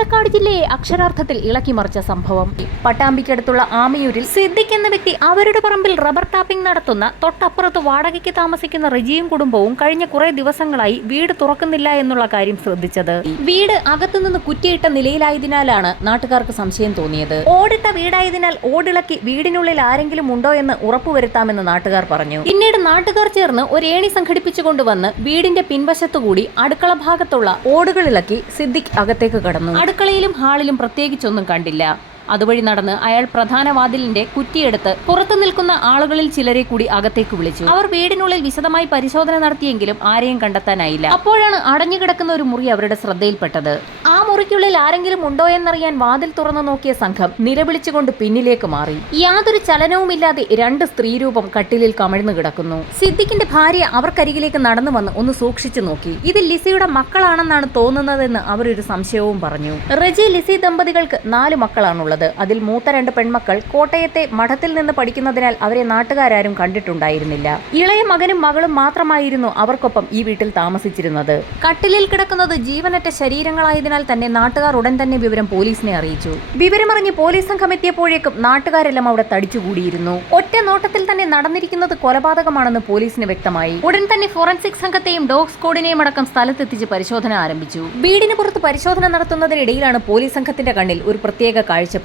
പാലക്കാട് ജില്ലയെ അക്ഷരാർത്ഥത്തിൽ ഇളക്കിമറിച്ച സംഭവം. പട്ടാമ്പിക്കടുത്തുള്ള ആമയൂരിൽ സിദ്ദിഖ് എന്ന വ്യക്തി അവരുടെ പറമ്പിൽ റബ്ബർ ടാപ്പിംഗ് നടത്തുന്ന തൊട്ടപ്പുറത്ത് വാടകയ്ക്ക് താമസിക്കുന്ന റജിയും കുടുംബവും കഴിഞ്ഞ കുറെ ദിവസങ്ങളായി വീട് തുറക്കുന്നില്ല എന്നുള്ള കാര്യം ശ്രദ്ധിച്ചത്. വീട് അകത്തുനിന്ന് കുറ്റിയിട്ട നിലയിലായതിനാലാണ് നാട്ടുകാർക്ക് സംശയം തോന്നിയത്. ഓടിട്ട വീടായതിനാൽ ഓടിളക്കി വീടിനുള്ളിൽ ആരെങ്കിലും ഉണ്ടോ എന്ന് ഉറപ്പുവരുത്താമെന്ന് നാട്ടുകാർ പറഞ്ഞു. പിന്നീട് നാട്ടുകാർ ചേർന്ന് ഒരു ഏണി സംഘടിപ്പിച്ചു കൊണ്ടുവന്ന് വീടിന്റെ പിൻവശത്തുകൂടി അടുക്കള ഭാഗത്തുള്ള ഓടുകളിളക്കി സിദ്ദിഖ് അകത്തേക്ക് കടന്നു. അടുക്കളയിലും ഹാളിലും പ്രത്യേകിച്ചൊന്നും കണ്ടില്ല. അതുവഴി നടന്ന് അയാൾ പ്രധാന വാതിലിന്റെ കുറ്റിയെടുത്ത് പുറത്തു നിൽക്കുന്ന ആളുകളിൽ ചിലരെ കൂടി അകത്തേക്ക് വിളിച്ചു. അവർ വീടിനുള്ളിൽ വിശദമായി പരിശോധന നടത്തിയെങ്കിലും ആരെയും കണ്ടെത്താനായില്ല. അപ്പോഴാണ് അടഞ്ഞുകിടക്കുന്ന ഒരു മുറി അവരുടെ ശ്രദ്ധയിൽപ്പെട്ടത്. ആ മുറിക്കുള്ളിൽ ആരെങ്കിലും ഉണ്ടോ എന്നറിയാൻ വാതിൽ തുറന്നു നോക്കിയ സംഘം നിലവിളിച്ചുകൊണ്ട് പിന്നിലേക്ക് മാറി. യാതൊരു ചലനവുമില്ലാതെ രണ്ട് സ്ത്രീരൂപം കട്ടിലിൽ കമിഴ്ന്നു കിടക്കുന്നു. സിദ്ദിഖിന്റെ ഭാര്യ അവർക്കരികിലേക്ക് നടന്നു വന്ന് ഒന്ന് സൂക്ഷിച്ചു നോക്കി. ഇത് ലിസിയുടെ മക്കളാണെന്നാണ് തോന്നുന്നതെന്ന് അവരൊരു സംശയവും പറഞ്ഞു. റജി ലിസി ദമ്പതികൾക്ക് 4 മക്കളാണുള്ളത്. അതിൽ മൂത്ത 2 പെൺമക്കൾ കോട്ടയത്തെ മഠത്തിൽ നിന്ന് പഠിക്കുന്നതിനാൽ അവരെ നാട്ടുകാരും കണ്ടിട്ടുണ്ടായിരുന്നില്ല. ഇളയ മകനും മകളും മാത്രമായിരുന്നു അവർക്കൊപ്പം ഈ വീട്ടിൽ താമസിച്ചിരുന്നത്. കട്ടിലിൽ കിടക്കുന്നത് ജീവനറ്റ ശരീരങ്ങളായതിനാൽ തന്നെ നാട്ടുകാർ ഉടൻ തന്നെ വിവരം പോലീസിനെ അറിയിച്ചു. വിവരമറിഞ്ഞ് പോലീസ് സംഘം എത്തിയപ്പോഴേക്കും നാട്ടുകാരെല്ലാം അവിടെ തടിച്ചുകൂടിയിരുന്നു. ഒറ്റ നോട്ടത്തിൽ തന്നെ നടന്നിരിക്കുന്നത് കൊലപാതകമാണെന്ന് പോലീസിന് വ്യക്തമായി. ഉടൻ തന്നെ ഫോറൻസിക് സംഘത്തെയും ഡോഗ് സ്ക്വാഡിനെയും അടക്കം സ്ഥലത്തെത്തിച്ച് പരിശോധന ആരംഭിച്ചു. വീടിന് പുറത്ത് പരിശോധന നടത്തുന്നതിനിടയിലാണ് പോലീസ് സംഘത്തിന്റെ കണ്ണിൽ ഒരു പ്രത്യേക കാഴ്ച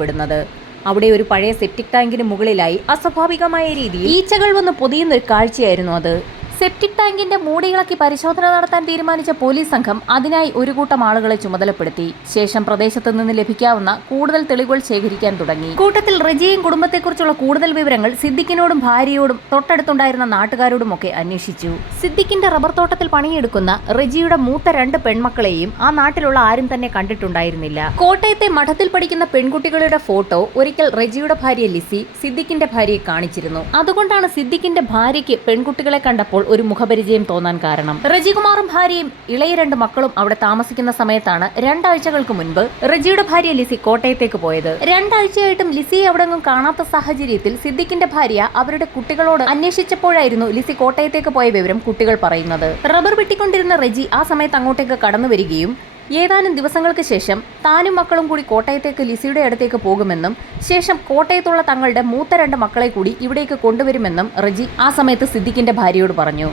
അവിടെ ഒരു പഴയ സെപ്റ്റിക് ടാങ്കിന് മുകളിലായി അസ്വാഭാവികമായ രീതിയിൽ ഈച്ചകൾ വന്ന് പൊതിയുന്ന ഒരു കാഴ്ചയായിരുന്നു അത്. സെപ്റ്റിക് ടാങ്കിന്റെ മൂടിയിളക്കി പരിശോധന നടത്താൻ തീരുമാനിച്ച പോലീസ് സംഘം അതിനായി ഒരു കൂട്ടം ആളുകളെ ചുമതലപ്പെടുത്തി. ശേഷം പ്രദേശത്ത് നിന്ന് ലഭിക്കാവുന്ന കൂടുതൽ തെളിവുകൾ ശേഖരിക്കാൻ തുടങ്ങി. കൂട്ടത്തിൽ റജിയും കുടുംബത്തെക്കുറിച്ചുള്ള കൂടുതൽ വിവരങ്ങൾ സിദ്ദിഖിനോടും ഭാര്യയോടും തൊട്ടടുത്തുണ്ടായിരുന്ന നാട്ടുകാരോടുമൊക്കെ അന്വേഷിച്ചു. സിദ്ദിഖിന്റെ റബ്ബർ തോട്ടത്തിൽ പണിയെടുക്കുന്ന റജിയുടെ മൂത്ത 2 പെൺമക്കളെയും ആ നാട്ടിലുള്ള ആരും തന്നെ കണ്ടിട്ടുണ്ടായിരുന്നില്ല. കോട്ടയത്തെ മഠത്തിൽ പഠിക്കുന്ന പെൺകുട്ടികളുടെ ഫോട്ടോ ഒരിക്കൽ റജിയുടെ ഭാര്യ ലിസി സിദ്ദിഖിന്റെ ഭാര്യയെ കാണിച്ചിരുന്നു. അതുകൊണ്ടാണ് സിദ്ദിഖിന്റെ ഭാര്യയ്ക്ക് പെൺകുട്ടികളെ കണ്ടപ്പോൾ ഒരു മുഖപരിചയം തോന്നാൻ കാരണം. റജികുമാറും ഭാര്യയും ഇളയ 2 മക്കളും അവിടെ താമസിക്കുന്ന സമയത്താണ് 2 ആഴ്ചകൾക്ക് മുൻപ് റജിയുടെ ഭാര്യ ലിസി കോട്ടയത്തേക്ക് പോയത്. 2 ആഴ്ചയായിട്ടും ലിസിയെ അവിടെങ്ങും കാണാത്ത സാഹചര്യത്തിൽ സിദ്ദിഖിന്റെ ഭാര്യ അവരുടെ കുട്ടികളോട് അന്വേഷിച്ചപ്പോഴായിരുന്നു ലിസി കോട്ടയത്തേക്ക് പോയ വിവരം കുട്ടികൾ പറയുന്നത്. റബ്ബർ വെട്ടിക്കൊണ്ടിരുന്ന റജി ആ സമയത്ത് അങ്ങോട്ടേക്ക് കടന്നു വരികയും ഏതാനും ദിവസങ്ങൾക്ക് ശേഷം താനും മക്കളും കൂടി കോട്ടയത്തേക്ക് ലിസിയുടെ അടുത്തേക്ക് പോകുമെന്നും ശേഷം കോട്ടയത്തുള്ള തങ്ങളുടെ മൂത്ത 2 മക്കളെ കൂടി ഇവിടേക്ക് കൊണ്ടുവരുമെന്നും റജി ആ സമയത്ത് സിദ്ദിഖിന്റെ ഭാര്യയോട് പറഞ്ഞു.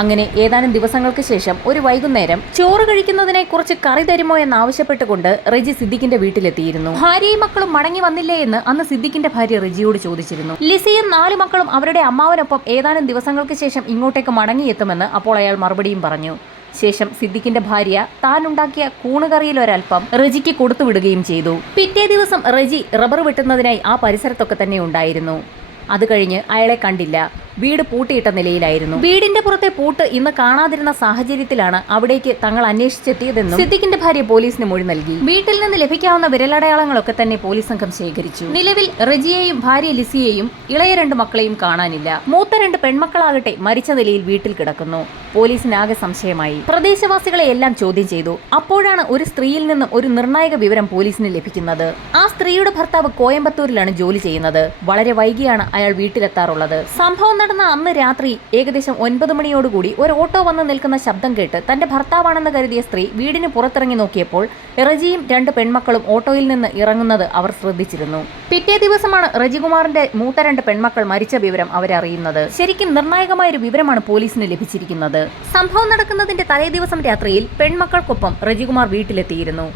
അങ്ങനെ ഏതാനും ദിവസങ്ങൾക്ക് ശേഷം ഒരു വൈകുന്നേരം ചോറ് കഴിക്കുന്നതിനെ കുറച്ച് കറി തരുമോ എന്നാവശ്യപ്പെട്ടുകൊണ്ട് റജി സിദ്ദിഖിന്റെ വീട്ടിലെത്തിയിരുന്നു. ഭാര്യയും മക്കളും മടങ്ങി വന്നില്ലേ എന്ന് അന്ന് സിദ്ദിഖിന്റെ ഭാര്യ റജിയോട് ചോദിച്ചിരുന്നു. ലിസിയും 4 മക്കളും അവരുടെ അമ്മാവനൊപ്പം ഏതാനും ദിവസങ്ങൾക്ക് ശേഷം ഇങ്ങോട്ടേക്ക് മടങ്ങിയെത്തുമെന്ന് അപ്പോൾ അയാൾ മറുപടിയും പറഞ്ഞു. ശേഷം സിദ്ദിഖിന്റെ ഭാര്യ താനുണ്ടാക്കിയ കൂണുകറിയിൽ ഒരൽപ്പം റജിക്ക് കൊടുത്തുവിടുകയും ചെയ്തു. പിറ്റേ ദിവസം റജി റബ്ബർ വെട്ടുന്നതിനായി ആ പരിസരത്തൊക്കെ തന്നെ ഉണ്ടായിരുന്നു. അത് കഴിഞ്ഞ് അയാളെ കണ്ടില്ല. വീട് പൂട്ടിയിട്ട നിലയിലായിരുന്നു. വീടിന്റെ പുറത്തെ പൂട്ട് ഇന്ന് കാണാതിരുന്ന സാഹചര്യത്തിലാണ് അവിടേക്ക് തങ്ങൾ അന്വേഷിച്ചെത്തിയതെന്നും സിദ്ദിഖിന്റെ ഭാര്യ പോലീസിന് മൊഴി നൽകി. വീട്ടിൽ നിന്ന് ലഭിക്കാവുന്ന വിരലടയാളങ്ങളൊക്കെ തന്നെ പോലീസ് സംഘം ശേഖരിച്ചു. നിലവിൽ റജിയെയും ഭാര്യ ലിസിയെയും ഇളയ 2 മക്കളെയും കാണാനില്ല. മൂത്ത 2 പെൺമക്കളാകട്ടെ മരിച്ച നിലയിൽ വീട്ടിൽ കിടക്കുന്നു. പോലീസിനാകെ സംശയമായി. പ്രദേശവാസികളെ എല്ലാം ചോദ്യം ചെയ്തു. അപ്പോഴാണ് ഒരു സ്ത്രീയിൽ നിന്നും ഒരു നിർണായക വിവരം പോലീസിന് ലഭിക്കുന്നത്. ആ സ്ത്രീയുടെ ഭർത്താവ് കോയമ്പത്തൂരിലാണ് ജോലി ചെയ്യുന്നത്. വളരെ വൈകിയാണ് അയാൾ വീട്ടിലെത്താറുള്ളത്. സംഭവം നടന്ന അന്ന് രാത്രി ഏകദേശം 9 മണിയോടുകൂടി ഒരു ഓട്ടോ വന്ന് നിൽക്കുന്ന ശബ്ദം കേട്ട് തന്റെ ഭർത്താവാണെന്ന് കരുതിയ സ്ത്രീ വീടിന് പുറത്തിറങ്ങി നോക്കിയപ്പോൾ റജിയും 2 പെൺമക്കളും ഓട്ടോയിൽ നിന്ന് ഇറങ്ങുന്നത് അവർ ശ്രദ്ധിച്ചിരുന്നു. പിറ്റേ ദിവസമാണ് റജികുമാറിന്റെ മൂത്ത 2 പെൺമക്കൾ മരിച്ച വിവരം അവരറിയുന്നത്. ശരിക്കും നിർണായകമായ ഒരു വിവരമാണ് പോലീസിന് ലഭിച്ചിരിക്കുന്നത്. സംഭവം നടക്കുന്നതിന്റെ തലേ ദിവസം രാത്രിയിൽ പെൺമക്കൾക്കൊപ്പം റജികുമാർ വീട്ടിലെത്തിയിരുന്നു.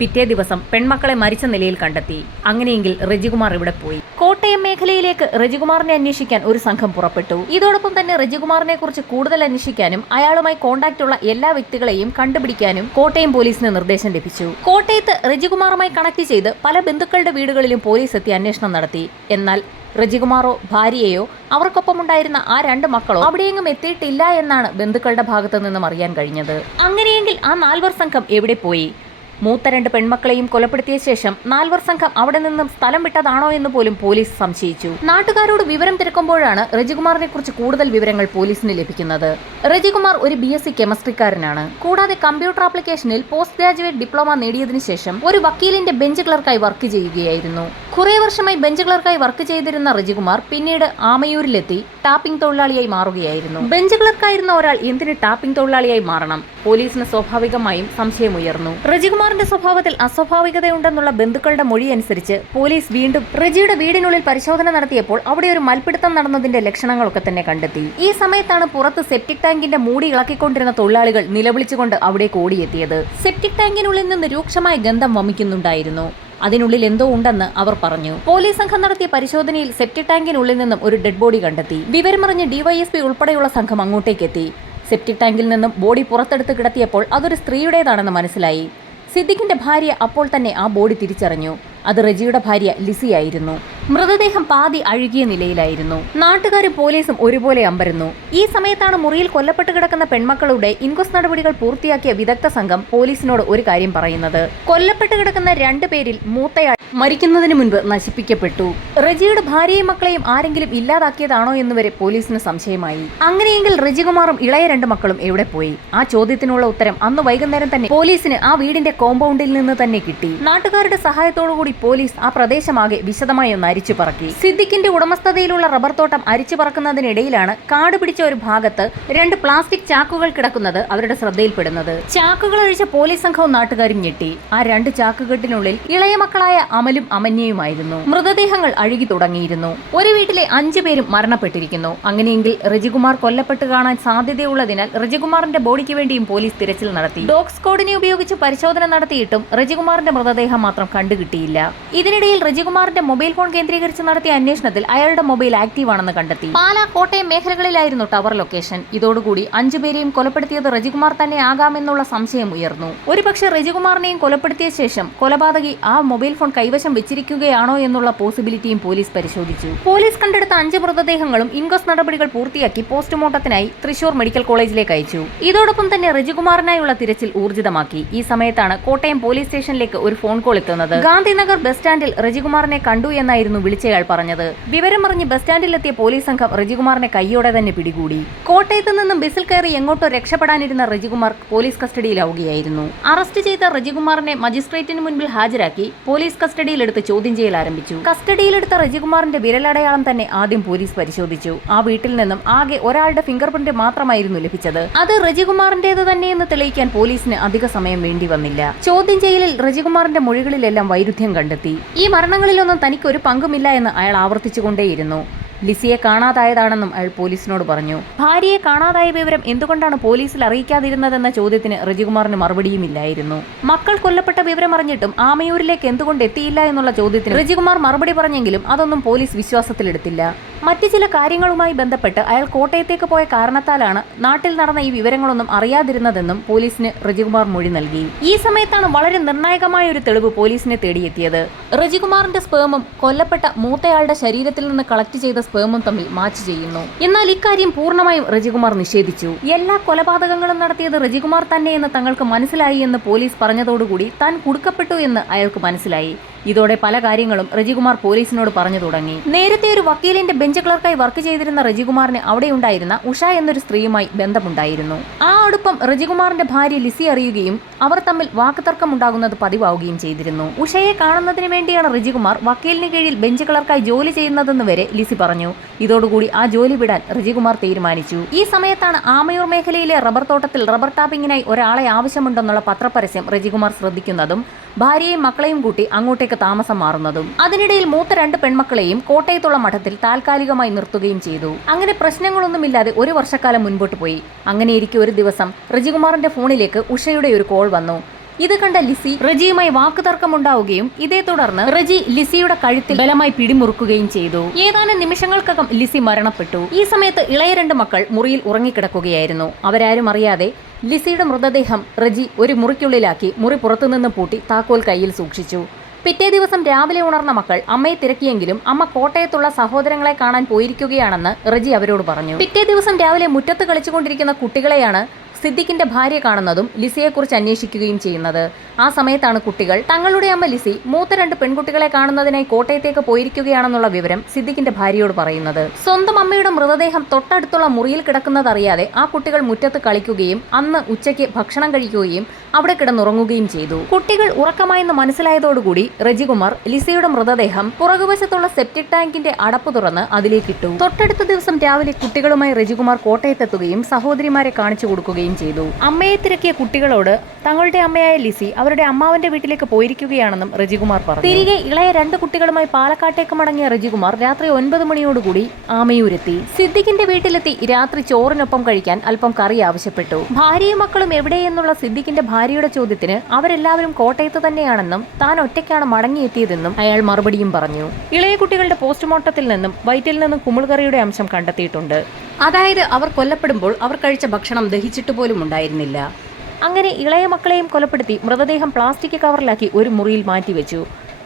പിറ്റേ ദിവസം പെൺമക്കളെ മരിച്ച നിലയിൽ കണ്ടെത്തി. അങ്ങനെയെങ്കിൽ റജികുമാർ ഇവിടെ പോയി. കോട്ടയം മേഖലയിലേക്ക് റജികുമാറിനെ അന്വേഷിക്കാൻ ഒരു സംഘം പുറപ്പെട്ടു. ഇതോടൊപ്പം തന്നെ റജികുമാറിനെ കുറിച്ച് കൂടുതൽ അന്വേഷിക്കാനും അയാളുമായി കോണ്ടാക്ട് ഉള്ള എല്ലാ വ്യക്തികളെയും കണ്ടുപിടിക്കാനും കോട്ടയം പോലീസിന് നിർദ്ദേശം ലഭിച്ചു. കോട്ടയത്ത് റജികുമാറുമായി കണക്ട് ചെയ്ത് പല ബന്ധുക്കളുടെ വീടുകളിലും പോലീസ് എത്തി അന്വേഷണം നടത്തി. എന്നാൽ റജികുമാറോ ഭാര്യയെയോ അവർക്കൊപ്പമുണ്ടായിരുന്ന ആ 2 മക്കളോ അവിടെയെങ്ങും എത്തിയിട്ടില്ല എന്നാണ് ബന്ധുക്കളുടെ ഭാഗത്തു നിന്നും അറിയാൻ കഴിഞ്ഞത്. അങ്ങനെയെങ്കിൽ ആ 4 സംഘം എവിടെ പോയി? മൂത്ത 2 പെൺമക്കളെയും കൊലപ്പെടുത്തിയ ശേഷം 4 സംഘം അവിടെ നിന്നും സ്ഥലം വിട്ടതാണോ എന്ന് പോലും പോലീസ് സംശയിച്ചു. നാട്ടുകാരോട് വിവരം തിരക്കുമ്പോഴാണ് റജികുമാറിനെ കുറിച്ച് കൂടുതൽ വിവരങ്ങൾ പോലീസിന് ലഭിക്കുന്നത്. റജികുമാർ ഒരു BSc കെമിസ്ട്രിക്കാരനാണ്. കൂടാതെ കമ്പ്യൂട്ടർ ആപ്ലിക്കേഷനിൽ പോസ്റ്റ് ഗ്രാജുവേറ്റ് ഡിപ്ലോമ നേടിയതിനു ശേഷം ഒരു വക്കീലിന്റെ ബെഞ്ച് ക്ലർക്കായി വർക്ക് ചെയ്യുകയായിരുന്നു. കുറേ വർഷമായി ബെഞ്ച് ക്ലർക്കായി വർക്ക് ചെയ്തിരുന്ന റജികുമാർ പിന്നീട് ആമയൂരിലെത്തി ടാപ്പിംഗ് തൊഴിലാളിയായി മാറുകയായിരുന്നു. ബെഞ്ച് ക്ലർക്കായിരുന്ന ഒരാൾ എന്തിന് ടാപ്പിംഗ് തൊഴിലാളിയായി മാറണം? പോലീസിന് സ്വാഭാവികമായും സംശയമുയർന്നു. റജികുമാറിന്റെ സ്വഭാവത്തിൽ അസ്വാഭാവികതയുണ്ടെന്നുള്ള ബന്ധുക്കളുടെ മൊഴി അനുസരിച്ച് പോലീസ് വീണ്ടും റജിയുടെ വീടിനുള്ളിൽ പരിശോധന നടത്തിയപ്പോൾ അവിടെ ഒരു മൽപിടുത്തം നടന്നതിന്റെ ലക്ഷണങ്ങളൊക്കെ തന്നെ കണ്ടെത്തി. ഈ സമയത്താണ് പുറത്ത് സെപ്റ്റിക് ടാങ്കിന്റെ മൂടി ഇളക്കിക്കൊണ്ടിരുന്ന തൊഴിലാളികൾ നിലവിളിച്ചുകൊണ്ട് അവിടേക്ക് ഓടിയെത്തിയത്. സെപ്റ്റിക് ടാങ്കിനുള്ളിൽ നിന്ന് രൂക്ഷമായ ഗന്ധം വമിക്കുന്നുണ്ടായിരുന്നു. അതിനുള്ളിൽ എന്തോ ഉണ്ടെന്ന് അവർ പറഞ്ഞു. പോലീസ് സംഘം നടത്തിയ പരിശോധനയിൽ സെപ്റ്റിക് ടാങ്കിനുള്ളിൽ നിന്നും ഒരു ഡെഡ് ബോഡി കണ്ടെത്തി. വിവരമറിഞ്ഞ് ഡിവൈഎസ്പി ഉൾപ്പെടെയുള്ള സംഘം അങ്ങോട്ടേക്കെത്തി. സെപ്റ്റിക് ടാങ്കിൽ നിന്നും ബോഡി പുറത്തെടുത്ത് കിടത്തിയപ്പോൾ അതൊരു സ്ത്രീയുടേതാണെന്ന് മനസ്സിലായി. സിദ്ദിഖിന്റെ ഭാര്യ അപ്പോൾ തന്നെ ആ ബോഡി തിരിച്ചറിഞ്ഞു. അത് റജിയുടെ ഭാര്യ ലിസിയായിരുന്നു. മൃതദേഹം പാതി അഴുകിയ നിലയിലായിരുന്നു. നാട്ടുകാരും പോലീസും ഒരുപോലെ അമ്പരന്നു. ഈ സമയത്താണ് മുറിയിൽ കൊല്ലപ്പെട്ട് കിടക്കുന്ന പെൺമക്കളുടെ ഇൻക്വസ്റ്റ് നടപടികൾ പൂർത്തിയാക്കിയ വിദഗ്ധ സംഘം പോലീസിനോട് ഒരു കാര്യം പറയുന്നത്. കൊല്ലപ്പെട്ട് കിടക്കുന്ന 2 പേരിൽ മൂത്തയാൾ മരിക്കുന്നതിന് മുൻപ് നശിപ്പിക്കപ്പെട്ടു. റജിയുടെ ഭാര്യയും മക്കളെയും ആരെങ്കിലും ഇല്ലാതാക്കിയതാണോ എന്നുവരെ പോലീസിന് സംശയമായി. അങ്ങനെയെങ്കിൽ റജികുമാറും ഇളയ 2 മക്കളും എവിടെ പോയി? ആ ചോദ്യത്തിനുള്ള ഉത്തരം അന്ന് വൈകുന്നേരം തന്നെ പോലീസിന് ആ വീടിന്റെ കോമ്പൗണ്ടിൽ നിന്ന് തന്നെ കിട്ടി. നാട്ടുകാരുടെ സഹായത്തോടുകൂടി പോലീസ് ആ പ്രദേശമാകെ വിശദമായി ഒന്ന് അരിച്ചു പറക്കി. സിദ്ദിഖിന്റെ ഉടമസ്ഥതയിലുള്ള റബ്ബർ തോട്ടം അരിച്ചു പറക്കുന്നതിനിടയിലാണ് കാട് പിടിച്ച ഒരു ഭാഗത്ത് 2 പ്ലാസ്റ്റിക് ചാക്കുകൾ കിടക്കുന്നത് അവരുടെ ശ്രദ്ധയിൽപ്പെടുന്നത്. ചാക്കുകൾ അഴിച്ച പോലീസ് സംഘവും നാട്ടുകാരും ഞെട്ടി. ആ 2 ചാക്കുകെട്ടിനുള്ളിൽ ഇളയ മക്കളായ അമലും അമന്യയുമായിരുന്നു. മൃതദേഹങ്ങൾ അഴുകി തുടങ്ങിയിരുന്നു. ഒരു വീട്ടിലെ 5 പേരും മരണപ്പെട്ടിരിക്കുന്നു. അങ്ങനെയെങ്കിൽ റജികുമാർ കൊല്ലപ്പെട്ട് കാണാൻ സാധ്യതയുള്ളതിനാൽ റജികുമാറിന്റെ ബോഡിക്ക് വേണ്ടിയും പോലീസ് തിരച്ചിൽ നടത്തി. ഡോഗ് സ്ക്വാഡിനെ ഉപയോഗിച്ച് പരിശോധന നടത്തിയിട്ടും റജികുമാറിന്റെ മൃതദേഹം മാത്രം കണ്ടുകിട്ടിയില്ല. ഇതിനിടയിൽ റജികുമാറിന്റെ മൊബൈൽ ഫോൺ കേന്ദ്രീകരിച്ച് നടത്തിയ അന്വേഷണത്തിൽ അയാളുടെ മൊബൈൽ ആക്റ്റീവ് ആണെന്ന് കണ്ടെത്തി. പാലാ, കോട്ടയം മേഖലകളിലായിരുന്നു ടവർ ലൊക്കേഷൻ. ഇതോടുകൂടി 5 പേരെയും കൊലപ്പെടുത്തിയത് റജികുമാർ തന്നെ ആകാമെന്നുള്ള സംശയം ഉയർന്നു. ഒരുപക്ഷെ റജികുമാറിനെയും കൊലപ്പെടുത്തിയ ശേഷം കൊലപാതകി ആ മൊബൈൽ ഫോൺ കൈവശം വെച്ചിരിക്കുകയാണോ എന്നുള്ള പോസിബിലിറ്റിയും പോലീസ് പരിശോധിച്ചു. പോലീസ് കണ്ടെടുത്ത 5 മൃതദേഹങ്ങളും ഇൻക്വസ്റ്റ് നടപടികൾ പൂർത്തിയാക്കി പോസ്റ്റ്മോർട്ടത്തിനായി തൃശൂർ മെഡിക്കൽ കോളേജിലേക്ക് അയച്ചു. ഇതോടൊപ്പം തന്നെ റജികുമാറിനായുള്ള തിരച്ചിൽ ഊർജിതമാക്കി. ഈ സമയത്താണ് കോട്ടയം പോലീസ് സ്റ്റേഷനിലേക്ക് ഒരു ഫോൺ കോൾ എത്തുന്നത്. ഗാന്ധിനഗർ ബസ് സ്റ്റാൻഡിൽ റജികുമാറിനെ കണ്ടു എന്നായിരുന്നു വിളിച്ചയാൾ പറഞ്ഞത്. വിവരമറിഞ്ഞ് ബസ് സ്റ്റാൻഡിലെത്തിയ പോലീസ് സംഘം റജികുമാറിനെ കൈയോടെ തന്നെ പിടികൂടി. കോട്ടയത്ത് നിന്നും ബസ്സിൽ കയറി എങ്ങോട്ടോ രക്ഷപ്പെടാനിരുന്ന റജികുമാർ പോലീസ് കസ്റ്റഡിയിലാവുകയായിരുന്നു. അറസ്റ്റ് ചെയ്ത റജികുമാറിനെ മജിസ്ട്രേറ്റിന് മുൻപിൽ ഹാജരാക്കി പോലീസ് കസ്റ്റഡിയിലെടുത്ത് ചോദ്യം ചെയ്യൽ ആരംഭിച്ചു. കസ്റ്റഡിയിലെടുത്ത റജികുമാറിന്റെ വിരലടയാളം തന്നെ ആദ്യം പോലീസ് പരിശോധിച്ചു. ആ വീട്ടിൽ നിന്നും ആകെ ഒരാളുടെ ഫിംഗർ പ്രിന്റ് മാത്രമായിരുന്നു ലഭിച്ചത്. അത് റജികുമാറിന്റേത് തന്നെയെന്ന് തെളിയിക്കാൻ പോലീസിന് അധിക സമയം വേണ്ടി വന്നില്ല. ചോദ്യം ചെയ്യലിൽ റജികുമാറിന്റെ മൊഴികളിലെല്ലാം വൈരുദ്ധ്യം കണ്ടെത്തി. ഈ മരണങ്ങളിലൊന്നും തനിക്ക് ഒരു പങ്കുമില്ല എന്ന് അയാൾ ആവർത്തിച്ചുകൊണ്ടേയിരുന്നു. ലിസിയെ കാണാതായതാണെന്നും അയാൾ പോലീസിനോട് പറഞ്ഞു. ഭാര്യയെ കാണാതായ വിവരം എന്തുകൊണ്ടാണ് പോലീസിൽ അറിയിക്കാതിരുന്നതെന്ന ചോദ്യത്തിന് റജികുമാറിന് മറുപടിയുമില്ലായിരുന്നു. മക്കൾ കൊല്ലപ്പെട്ട വിവരം അറിഞ്ഞിട്ടും ആമയൂരിലേക്ക് എന്തുകൊണ്ട് എത്തിയില്ല എന്നുള്ള ചോദ്യത്തിന് റജികുമാർ മറുപടി പറഞ്ഞെങ്കിലും അതൊന്നും പോലീസ് വിശ്വാസത്തിലെടുത്തില്ല. മറ്റു ചില കാര്യങ്ങളുമായി ബന്ധപ്പെട്ട് അയാൾ കോട്ടയത്തേക്ക് പോയ കാരണത്താലാണ് നാട്ടിൽ നടന്ന ഈ വിവരങ്ങളൊന്നും അറിയാതിരുന്നതെന്നും പോലീസിന് റജികുമാർ മൊഴി നൽകി. ഈ സമയത്താണ് വളരെ നിർണായകമായ ഒരു തെളിവ് പോലീസിനെ തേടിയെത്തിയത്. റജികുമാറിന്റെ സ്പേമും കൊല്ലപ്പെട്ട മൂത്തയാളുടെ ശരീരത്തിൽ നിന്ന് കളക്ട് ചെയ്ത സ്പേമും തമ്മിൽ മാച്ച് ചെയ്യുന്നു. എന്നാൽ ഇക്കാര്യം പൂർണ്ണമായും റജികുമാർ നിഷേധിച്ചു. എല്ലാ കൊലപാതകങ്ങളും നടത്തിയത് റജികുമാർ തന്നെയെന്ന് തങ്ങൾക്ക് മനസ്സിലായി എന്ന് പോലീസ് പറഞ്ഞതോടുകൂടി താൻ കുടുക്കപ്പെട്ടു എന്ന് അയാൾക്ക് മനസ്സിലായി. ഇതോടെ പല കാര്യങ്ങളും റജികുമാർ പോലീസിനോട് പറഞ്ഞു തുടങ്ങി. നേരത്തെ ഒരു വക്കീലിന്റെ ബെഞ്ച് ക്ലർക്കായി വർക്ക് ചെയ്തിരുന്ന റജികുമാറിന് അവിടെയുണ്ടായിരുന്ന ഉഷ എന്നൊരു സ്ത്രീയുമായി ബന്ധമുണ്ടായിരുന്നു. ആ അടുപ്പം റജികുമാറിന്റെ ഭാര്യ ലിസി അറിയുകയും അവർ തമ്മിൽ വാക്കുതർക്കമുണ്ടാകുന്നത് പതിവാവുകയും ചെയ്തിരുന്നു. ഉഷയെ കാണുന്നതിന് വേണ്ടിയാണ് റജികുമാർ വക്കീലിന് കീഴിൽ ബെഞ്ച് ക്ലർക്കായി ജോലി ചെയ്യുന്നതെന്ന് വരെ ലിസി പറഞ്ഞു. ഇതോടുകൂടി ആ ജോലി വിടാൻ റജികുമാർ തീരുമാനിച്ചു. ഈ സമയത്താണ് ആമയൂർ മേഖലയിലെ റബ്ബർ തോട്ടത്തിൽ റബ്ബർ ടാപ്പിങ്ങിനായി ഒരാളെ ആവശ്യമുണ്ടെന്നുള്ള പത്രപരസ്യം റജികുമാർ ശ്രദ്ധിക്കുന്നതും ഭാര്യയും മക്കളെയും കൂട്ടി അങ്ങോട്ടേക്ക് താമസം മാറുന്നതും. അതിനിടയിൽ മൂത്ത 2 പെൺമക്കളെയും കോട്ടയത്തുള്ള മഠത്തിൽ താൽക്കാലികമായി നിർത്തുകയും ചെയ്തു. അങ്ങനെ പ്രശ്നങ്ങളൊന്നുമില്ലാതെ 1 വർഷക്കാലം മുൻപോട്ട് പോയി. അങ്ങനെയിരിക്കെ ഒരു ദിവസം റജികുമാറിന്റെ ഫോണിലേക്ക് ഉഷയുടെ ഒരു കോൾ വന്നു. ഇത് കണ്ട ലിസി റജിയുമായി വാക്കുതർക്കമുണ്ടാവുകയും ഇതേ തുടർന്ന് റജി ലിസിയുടെ കഴുത്തിൽ ബലമായി പിടിമുറുക്കുകയും ചെയ്തു. ഏതാനും നിമിഷങ്ങൾക്കകം ലിസി മരണപ്പെട്ടു. ഈ സമയത്ത് ഇളയ 2 മക്കൾ മുറിയിൽ ഉറങ്ങിക്കിടക്കുകയായിരുന്നു. അവരാരും അറിയാതെ ലിസിയുടെ മൃതദേഹം റജി ഒരു മുറിക്കുള്ളിലാക്കി മുറി പുറത്തുനിന്ന് പൂട്ടി താക്കോൽ കയ്യിൽ സൂക്ഷിച്ചു. പിറ്റേ ദിവസം രാവിലെ ഉണർന്ന മക്കൾ അമ്മയെ തിരക്കിയെങ്കിലും അമ്മ കോട്ടയത്തുള്ള സഹോദരങ്ങളെ കാണാൻ പോയിരിക്കുകയാണെന്ന് റജി അവരോട് പറഞ്ഞു. പിറ്റേ ദിവസം രാവിലെ മുറ്റത്ത് കളിച്ചുകൊണ്ടിരിക്കുന്ന കുട്ടികളെയാണ് സിദ്ദിഖിന്റെ ഭാര്യ കാണുന്നതും ലിസിയെക്കുറിച്ച് അന്വേഷിക്കുകയും ചെയ്യുന്നത്. ആ സമയത്താണ് കുട്ടികൾ തങ്ങളുടെ അമ്മ ലിസി മൂത്ത 2 പെൺകുട്ടികളെ കാണുന്നതിനായി കോട്ടയത്തേക്ക് പോയിരിക്കുകയാണെന്നുള്ള വിവരം സിദ്ദിഖിന്റെ ഭാര്യയോട് പറയുന്നത്. സ്വന്തം അമ്മയുടെ മൃതദേഹം തൊട്ടടുത്തുള്ള മുറിയിൽ കിടക്കുന്നതറിയാതെ ആ കുട്ടികൾ മുറ്റത്ത് കളിക്കുകയും അന്ന് ഉച്ചയ്ക്ക് ഭക്ഷണം കഴിക്കുകയും അവിടെ കിടന്നുറങ്ങുകയും ചെയ്തു. കുട്ടികൾ ഉറക്കമായെന്ന് മനസ്സിലായതോടുകൂടി റജികുമാർ ലിസിയുടെ മൃതദേഹം പുറകുവശത്തുള്ള സെപ്റ്റിക് ടാങ്കിന്റെ അടപ്പ് തുറന്ന് അതിലേക്കിട്ടു. തൊട്ടടുത്ത ദിവസം രാവിലെ കുട്ടികളുമായി റജികുമാർ കോട്ടയത്തെത്തുകയും സഹോദരിമാരെ കാണിച്ചു കൊടുക്കുകയും ചെയ്തു. അമ്മയെ തിരക്കിയ കുട്ടികളോട് തങ്ങളുടെ അമ്മയായ ലിസി അവരുടെ അമ്മാവന്റെ വീട്ടിലേക്ക് പോയിരിക്കുകയാണെന്നും റജികുമാർ പറഞ്ഞു. തിരികെ ഇളയ 2 കുട്ടികളുമായി പാലക്കാട്ടേക്ക് മടങ്ങിയ റജികുമാർ രാത്രി 9 മണിയോടുകൂടി ആമയൂരെത്തി. സിദ്ദിഖിന്റെ വീട്ടിലെത്തി രാത്രി ചോറിനൊപ്പം കഴിക്കാൻ അല്പം കറി ആവശ്യപ്പെട്ടു. ഭാര്യയും മക്കളും എവിടെയെന്നുള്ള സിദ്ദിഖിന്റെ ഭാര്യയുടെ ചോദ്യത്തിന് അവരെല്ലാവരും കോട്ടയത്ത് തന്നെയാണെന്നും താൻ ഒറ്റയ്ക്കാണ് മടങ്ങിയെത്തിയതെന്നും അയാൾ മറുപടിയും പറഞ്ഞു. ഇളയ കുട്ടികളുടെ പോസ്റ്റ്മോർട്ടത്തിൽ നിന്നും വയറ്റിൽ നിന്നും കുമിൾകറിയുടെ അംശം കണ്ടെത്തിയിട്ടുണ്ട്. അതായത് അവർ കൊല്ലപ്പെടുമ്പോൾ അവർ കഴിച്ച ഭക്ഷണം ദഹിച്ചിട്ട് പോലും ഉണ്ടായിരുന്നില്ല. അങ്ങനെ ഇളയ മക്കളെയും കൊലപ്പെടുത്തി മൃതദേഹം പ്ലാസ്റ്റിക് കവറിലാക്കി ഒരു മുറിയിൽ മാറ്റിവെച്ചു.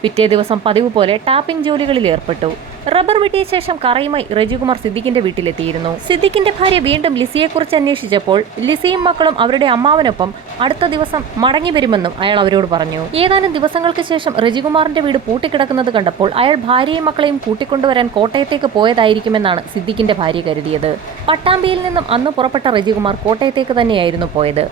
പിറ്റേ ദിവസം പതിവ് പോലെ ടാപ്പിംഗ് ജോലികളിൽ ഏർപ്പെട്ടു. റബ്ബർ വെട്ടിയ ശേഷം കറയുമായി റജികുമാർ സിദ്ദിഖിന്റെ വീട്ടിലെത്തിയിരുന്നു. സിദ്ദിഖിന്റെ ഭാര്യ വീണ്ടും ലിസിയെക്കുറിച്ച് അന്വേഷിച്ചപ്പോൾ ലിസിയും മക്കളും അവരുടെ അമ്മാവനൊപ്പം അടുത്ത ദിവസം മടങ്ങി വരുമെന്നും അയാൾ അവരോട് പറഞ്ഞു. ഏതാനും ദിവസങ്ങൾക്ക് ശേഷം റജികുമാറിന്റെ വീട് പൂട്ടിക്കിടക്കുന്നത് കണ്ടപ്പോൾ അയാൾ ഭാര്യയും മക്കളെയും കൂട്ടിക്കൊണ്ടുവരാൻ കോട്ടയത്തേക്ക് പോയതായിരിക്കുമെന്നാണ് സിദ്ദിഖിന്റെ ഭാര്യ കരുതിയത്. പട്ടാമ്പിയിൽ നിന്നും അന്ന് പുറപ്പെട്ട റജികുമാർ കോട്ടയത്തേക്ക് തന്നെയായിരുന്നു പോയത്.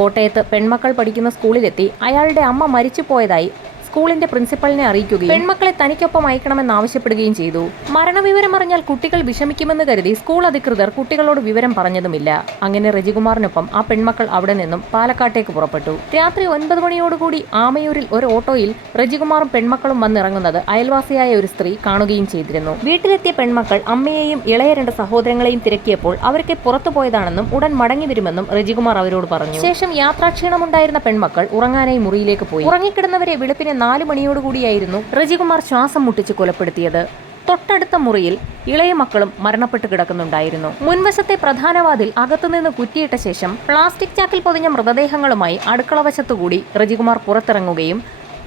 കോട്ടയത്ത് പെൺമക്കൾ പഠിക്കുന്ന സ്കൂളിലെത്തി അയാളുടെ അമ്മ മരിച്ചു പോയതായി സ്കൂളിന്റെ പ്രിൻസിപ്പലിനെ അറിയിക്കുകയും പെൺമക്കളെ തനിക്കൊപ്പം അയക്കണമെന്ന് ആവശ്യപ്പെടുകയും ചെയ്തു. മരണവിവരം അറിഞ്ഞാൽ കുട്ടികൾ വിഷമിക്കുമെന്ന് കരുതി സ്കൂൾ അധികൃതർ കുട്ടികളോട് വിവരം പറഞ്ഞതുമില്ല. അങ്ങനെ റജികുമാറിനൊപ്പം ആ പെൺമക്കൾ അവിടെ നിന്നും പാലക്കാട്ടേക്ക് പുറപ്പെട്ടു. രാത്രി 9 മണിയോടുകൂടി ആമയൂരിൽ ഒരു ഓട്ടോയിൽ റജികുമാറും പെൺമക്കളും വന്നിറങ്ങുന്നത് അയൽവാസിയായ ഒരു സ്ത്രീ കാണുകയും ചെയ്തിരുന്നു. വീട്ടിലെത്തിയ പെൺമക്കൾ അമ്മയെയും ഇളയ 2 സഹോദരങ്ങളെയും തിരക്കിയപ്പോൾ അവർക്ക് പുറത്തു പോയതാണെന്നും ഉടൻ മടങ്ങി വരുമെന്നും റജികുമാർ അവരോട് പറഞ്ഞു. ശേഷം യാത്രാക്ഷീണമുണ്ടായിരുന്ന പെൺമക്കൾ ഉറങ്ങാനായി മുറിയിലേക്ക് പോയി. ഉറങ്ങിക്കിടന്നവരെ വെളുപ്പിനെ 4 മണിയോടുകൂടിയായിരുന്നു റജികുമാർ ശ്വാസം മുട്ടിച്ച് കൊലപ്പെടുത്തിയത്. തൊട്ടടുത്ത മുറിയിൽ ഇളയ മക്കളും മരണപ്പെട്ട് കിടക്കുന്നുണ്ടായിരുന്നു. മുൻവശത്തെ പ്രധാന വാതിൽ അകത്തുനിന്ന് കുറ്റിയിട്ട ശേഷം പ്ലാസ്റ്റിക് ചാക്കിൽ പൊതിഞ്ഞ മൃതദേഹങ്ങളുമായി അടുക്കളവശത്തുകൂടി റജികുമാർ പുറത്തിറങ്ങുകയും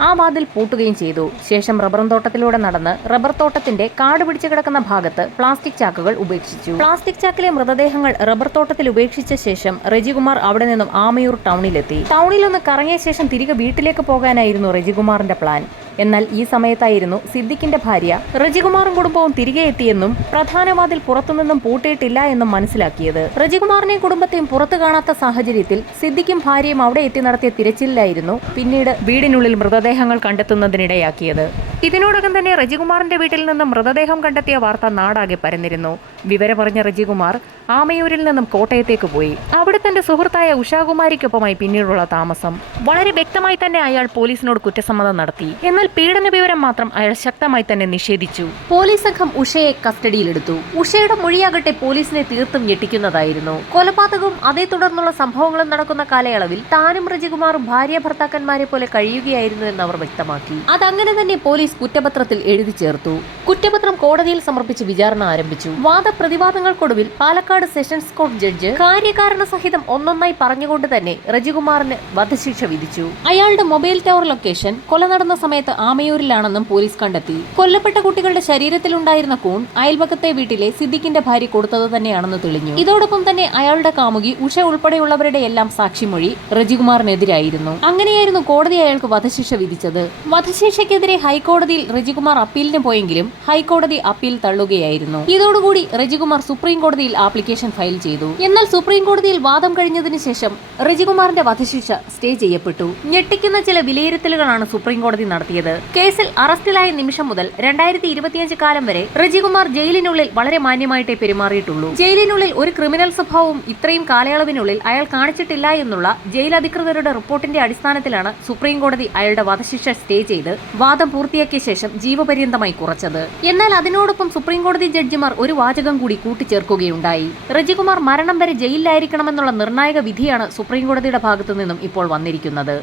ആ വാതിൽ പൂട്ടുകയും ചെയ്തു. ശേഷം റബ്ബർ തോട്ടത്തിലൂടെ നടന്ന് റബ്ബർ തോട്ടത്തിന്റെ കാട് പിടിച്ചു കിടക്കുന്ന ഭാഗത്ത് പ്ലാസ്റ്റിക് ചാക്കുകൾ ഉപേക്ഷിച്ചു. പ്ലാസ്റ്റിക് ചാക്കിലെ മൃതദേഹങ്ങൾ റബ്ബർ തോട്ടത്തിൽ ഉപേക്ഷിച്ച ശേഷം റജികുമാർ അവിടെ നിന്നും ആമയൂർ ടൗണിലെത്തി. ടൗണിലൊന്ന് കറങ്ങിയ ശേഷം തിരികെ വീട്ടിലേക്ക് പോകാനായിരുന്നു റജികുമാറിന്റെ പ്ലാൻ. എന്നാൽ ഈ സമയത്തായിരുന്നു സിദ്ദിഖിന്റെ ഭാര്യ റജികുമാറും കുടുംബവും തിരികെ എത്തിയെന്നും പ്രധാന വാതിൽ പുറത്തുനിന്നും പൂട്ടിയിട്ടില്ല എന്നും മനസ്സിലാക്കിയത്. റജികുമാറിനെയും കുടുംബത്തെയും പുറത്തു കാണാത്ത സാഹചര്യത്തിൽ സിദ്ദിഖും ഭാര്യയും അവിടെ എത്തി നടത്തിയ തിരച്ചിലായിരുന്നു പിന്നീട് വീടിനുള്ളിൽ മൃതദേഹങ്ങൾ കണ്ടെത്തുന്നതിനിടയാക്കിയത്. ഇതിനോടകം തന്നെ റജികുമാറിന്റെ വീട്ടിൽ നിന്നും മൃതദേഹം കണ്ടെത്തിയ വാർത്ത നാടാകെ പരന്നിരുന്നു. വിവരമറിഞ്ഞ റജികുമാർ ആമയൂരിൽ നിന്നും കോട്ടയത്തേക്ക് പോയി. അവിടെ തന്റെ സുഹൃത്തായ ഉഷാകുമാരിക്കൊപ്പമായി പിന്നീടുള്ള താമസം. വളരെ വ്യക്തമായി തന്നെ അയാൾ പോലീസിനോട് കുറ്റസമ്മതം നടത്തി. എന്നാൽ പീഡന വിവരം മാത്രം അയാൾ ശക്തമായി തന്നെ നിഷേധിച്ചു. പോലീസ് സംഘം ഉഷയെ കസ്റ്റഡിയിലെടുത്തു. ഉഷയുടെ മൊഴിയാകട്ടെ പോലീസിനെ തീർത്തും ഞെട്ടിക്കുന്നതായിരുന്നു. കൊലപാതകവും അതേ തുടർന്നുള്ള സംഭവങ്ങളും നടക്കുന്ന കാലയളവിൽ താനും റജികുമാറും ഭാര്യ ഭർത്താക്കന്മാരെ പോലെ കഴിയുകയായിരുന്നു എന്ന് അവർ വ്യക്തമാക്കി. അതങ്ങനെ തന്നെ പോലീസ് കുറ്റപത്രത്തിൽ എഴുതി ചേർത്തു. കുറ്റപത്രം കോടതിയിൽ സമർപ്പിച്ച് വിചാരണ ആരംഭിച്ചു. വാദപ്രതിവാദങ്ങൾക്കൊടുവിൽ പാലക്കാട് സെഷൻസ് കോടതി ജഡ്ജ് കാര്യകാരണ സഹിതം ഒന്നൊന്നായി പറഞ്ഞുകൊണ്ട് തന്നെ റജികുമാറിന് വധശിക്ഷ വിധിച്ചു. അയാളുടെ മൊബൈൽ ടവർ ലൊക്കേഷൻ കൊല നടന്ന സമയത്ത് ആമയൂരിലാണെന്നും പോലീസ് കണ്ടെത്തി. കൊല്ലപ്പെട്ട കുട്ടികളുടെ ശരീരത്തിലുണ്ടായിരുന്ന കൂൺ അയൽപക്കത്തെ വീട്ടിലെ സിദ്ദിഖിന്റെ ഭാര്യ കൊടുത്തത് തന്നെയാണെന്ന് തെളിഞ്ഞു. ഇതോടൊപ്പം തന്നെ അയാളുടെ കാമുകി ഉഷ ഉൾപ്പെടെയുള്ളവരുടെ എല്ലാം സാക്ഷിമൊഴി റജികുമാറിനെതിരായിരുന്നു. അങ്ങനെയായിരുന്നു കോടതി അയാൾക്ക് വധശിക്ഷ വിധിച്ചത്. വധശിക്ഷയ്ക്കെതിരെ ഹൈക്കോടതിയിൽ റജികുമാർ അപ്പീലിന് പോയെങ്കിലും ഹൈക്കോടതി അപ്പീൽ തള്ളുകയായിരുന്നു. ഇതോടുകൂടി റജികുമാർ സുപ്രീം കോടതിയിൽ ആപ്ലിക്കേഷൻ ഫയൽ ചെയ്തു. എന്നാൽ സുപ്രീം കോടതിയിൽ വാദം കഴിഞ്ഞതിന് ശേഷം റജികുമാറിന്റെ വധശിക്ഷ സ്റ്റേ ചെയ്യപ്പെട്ടു. ഞെട്ടിക്കുന്ന ചില വിലയിരുത്തലുകളാണ് സുപ്രീം കോടതി നടത്തിയത്. കേസിൽ അറസ്റ്റിലായ നിമിഷം മുതൽ 2025 കാലം വരെ റജികുമാർ ജയിലിനുള്ളിൽ വളരെ മാന്യമായിട്ടേ പെരുമാറിയിട്ടുള്ളൂ. ജയിലിനുള്ളിൽ ഒരു ക്രിമിനൽ സ്വഭാവവും ഇത്രയും കാലയളവിനുള്ളിൽ അയാൾ കാണിച്ചിട്ടില്ല എന്നുള്ള ജയിൽ അധികൃതരുടെ റിപ്പോർട്ടിന്റെ അടിസ്ഥാനത്തിലാണ് സുപ്രീം കോടതി അയാളുടെ വധശിക്ഷ സ്റ്റേ ചെയ്ത് വാദം പൂർത്തിയാക്കിയ ശേഷം ജീവപര്യന്തമായി കുറച്ചത്. എന്നാൽ അതിനോടൊപ്പം സുപ്രീം കോടതി ജഡ്ജിമാർ ഒരു വാചകം കൂടി കൂട്ടിച്ചേർക്കുകയുണ്ടായി. റജികുമാർ മരണം വരെ ജയിലിലായിരിക്കണമെന്നുള്ള നിർണായക വിധിയാണ് സുപ്രീം കോടതിയുടെ ഭാഗത്തു നിന്നും ഇപ്പോൾ വന്നിരിക്കുന്നത്.